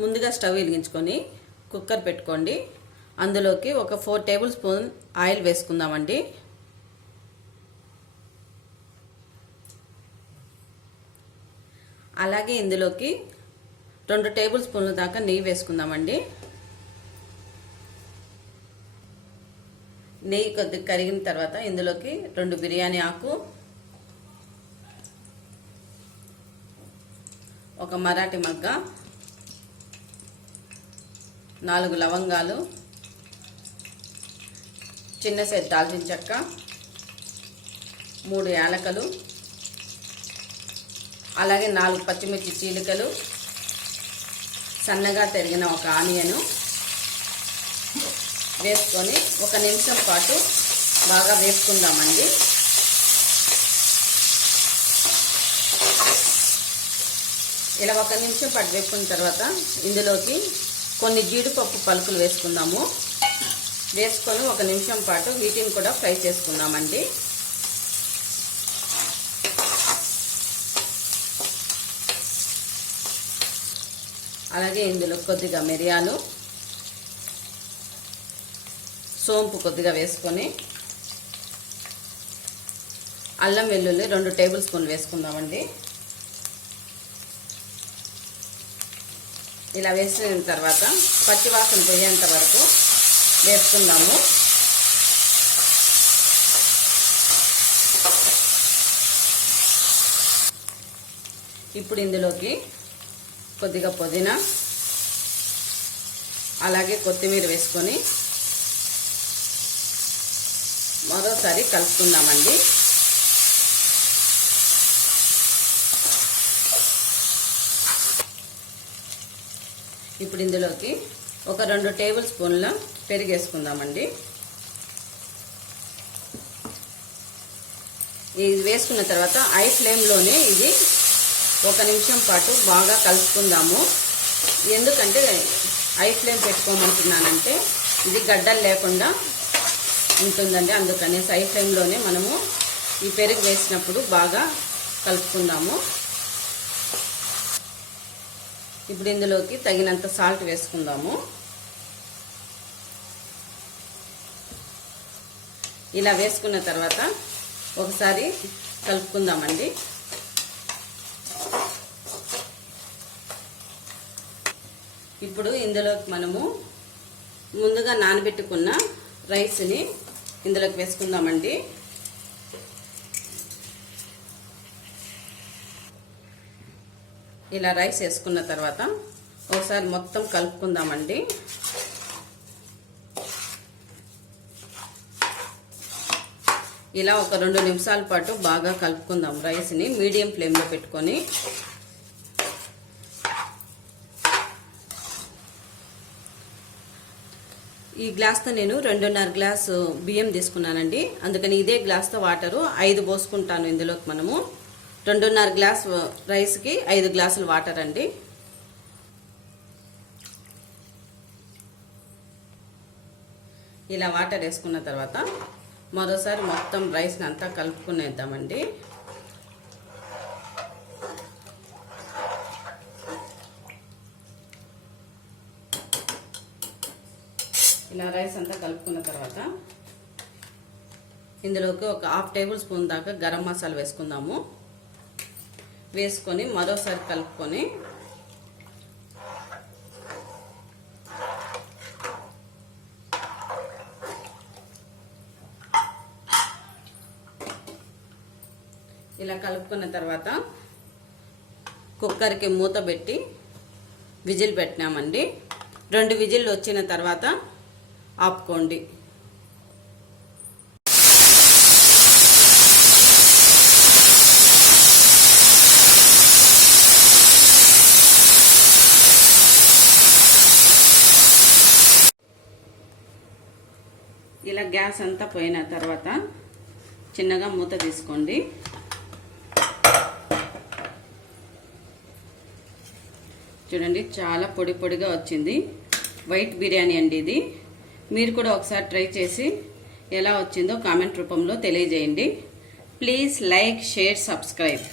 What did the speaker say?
ముందుగా స్టవ్ వెలిగించుకొని కుక్కర్ పెట్టుకోండి. అందులోకి ఒక ఫోర్ టేబుల్ స్పూన్ ఆయిల్ వేసుకుందామండి. అలాగే ఇందులోకి రెండు టేబుల్ స్పూన్ల దాకా నెయ్యి వేసుకుందామండి. నెయ్యి కొద్దిగా కరిగిన తర్వాత ఇందులోకి రెండు బిర్యానీ ఆకు ఒక మరాఠీ మగ్గ నాలుగు లవంగాలు చిన్న సెట్ దాల్చిన చెక్క మూడు యాలకలు అలాగే నాలుగు పచ్చిమిర్చి చీలికలు సన్నగా తరిగిన ఒక ఆనియను వేసుకొని ఒక నిమిషం పాటు బాగా వేసుకుందామండి ఇలా ఒక నిమిషం పాటు వేసుకున్న తర్వాత ఇందులోకి కొన్ని జీడిపప్పు పలుకులు వేసుకుందాము. వేసుకొని ఒక నిమిషం పాటు వీటిని కూడా ఫ్రై చేసుకుందామండి. అలాగే ఇందులో కొద్దిగా మిరియాలు సోంపు కొద్దిగా వేసుకొని అల్లం వెల్లుల్లి రెండు టేబుల్ స్పూన్లు వేసుకుందామండి. ఇలా వేసిన తర్వాత పచ్చి వాసన పోయేంత వరకు వేసుకుందాము. ఇప్పుడు ఇందులోకి కొద్దిగా పుదీనా అలాగే కొత్తిమీర వేసుకొని మరోసారి కలుపుకుందామండి. ఇప్పుడు ఇందులోకి ఒక రెండు టేబుల్ స్పూన్ల పెరిగేసుకుందామండి ఇది వేసుకున్న తర్వాత ఐ ఫ్లేమ్లోనే ఇది ఒక నిమిషం పాటు బాగా కలుపుకుందాము. ఎందుకంటే ఐ ఫ్లేమ్ పెట్టుకోమంటున్నానంటే ఇది గడ్డలు లేకుండా ఉంటుందండి. అందుకనేసి ఐ ఫ్లేమ్లోనే మనము ఈ పెరుగు వేసినప్పుడు బాగా కలుపుకుందాము. ఇప్పుడు ఇందులోకి తగినంత సాల్ట్ వేసుకుందాము. ఇలా వేసుకున్న తర్వాత ఒకసారి కలుపుకుందామండి. ఇప్పుడు ఇందులోకి మనము ముందుగా నానబెట్టుకున్న రైస్ని ఇందులోకి వేసుకుందామండి. ఇలా రైస్ వేసుకున్న తర్వాత ఒకసారి మొత్తం కలుపుకుందామండి. ఇలా ఒక రెండు నిమిషాల పాటు బాగా కలుపుకుందాం రైస్ని మీడియం ఫ్లేమ్లో పెట్టుకొని. ఈ గ్లాస్తో నేను రెండున్నర గ్లాసు బియ్యం తీసుకున్నానండి. అందుకని ఇదే గ్లాస్తో వాటరు ఐదు పోసుకుంటాను ఇందులోకి మనము. రెండున్నర గ్లాస్ రైస్కి ఐదు గ్లాసులు వాటర్ అండి. ఇలా వాటర్ వేసుకున్న తర్వాత మరోసారి మొత్తం రైస్ని అంతా కలుపుకునేద్దామండి. ఇలా రైస్ అంతా కలుపుకున్న తర్వాత ఇందులోకి ఒక హాఫ్ టేబుల్ స్పూన్ దాకా గరం మసాలా వేసుకుందాము. వేసుకొని మరోసారి కలుపుకొని ఇలా కలుపుకున్న తర్వాత కుక్కర్కి మూత పెట్టి విజిల్ పెట్టినామండి. రెండు విజిల్ వచ్చిన తర్వాత ఆపుకోండి. ఇలా గ్యాస్ అంతా పోయిన తర్వాత చిన్నగా మూత తీసుకోండి. చూడండి చాలా పొడి పొడిగా వచ్చింది. వైట్ బిర్యానీ అండి ఇది. మీరు కూడా ఒకసారి ట్రై చేసి ఎలా వచ్చిందో కామెంట్ రూపంలో తెలియజేయండి. Please like share subscribe